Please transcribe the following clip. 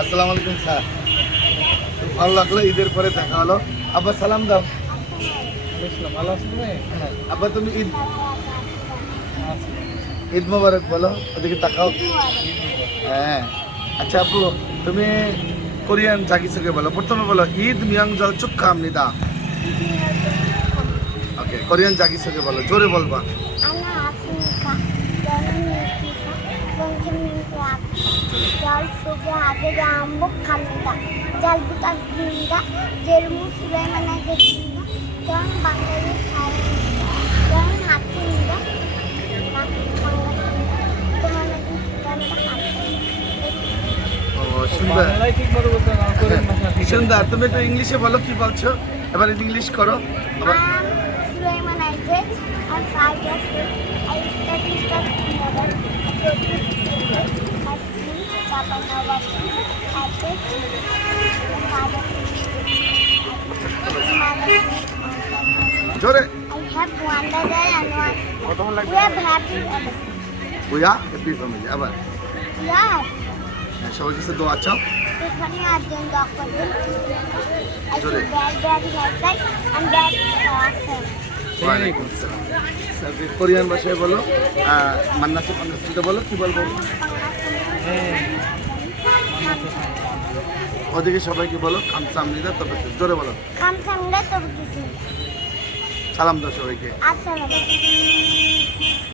আসসালামু আলাইকুম স্যার। খুব ভালো লাগলো, ঈদের পরে দেখা হলো। আব্বা সালাম দাও। ভালো আছো তুমি? হ্যাঁ আব্বা, তুমি ঈদ মোবারক বলো, ওদিকে তাকাও। হ্যাঁ আচ্ছা আব্বু, তুমি কোরিয়ান জাগিসোকে বলো। প্রথমে বলো ঈদ মিয়াংজল চুক্কামনিদা। ওকে, কোরিয়ান জাগিসোকে বলো, জোরে বলবা। 절 속에 아들이 안복합니다. 잘 부탁드립니다. 제르무 수레만하게 됩니다. 저는 방법이 다릅니다. 저는 하트입니다. 반갑습니다. 그만하기 ও সুন্দর বাংলায় ঠিক মতো বলতে না, কোরিয়ান ভাষা ঠিক আছে। সুন্দর। তুমি একটু ইংলিশে বলো কি বলছো, এবার ইংলিশ করো। আবার I am Sulaiman Isaac. I'm 5 years old. I study mother. My school, Papa Navati, Isaac, জোরে। I have one brother and one. কতক্ষণ We লাগবে? have happy family. বুয়া হ্যাপি ফ্যামিলি। আবার Yeah. সবার কাছে দোয়া চাও। এখানে একজন doctor I Sorry. feel very happy and very awesome. ওয়ালাইকুম আসসালাম। স্যার, কোরিয়ান ভাষায় বলো, মান্নাসে পাঙ্গাসিতে বলো, কি বলবো? ওদিকে সবাইকে বলো খামসামনিদা, তবে জোরে বলো। 감사합니다. 또 뵙겠습니다. সালাম দাও সবাইকে। আসসালামু আলাইকুম.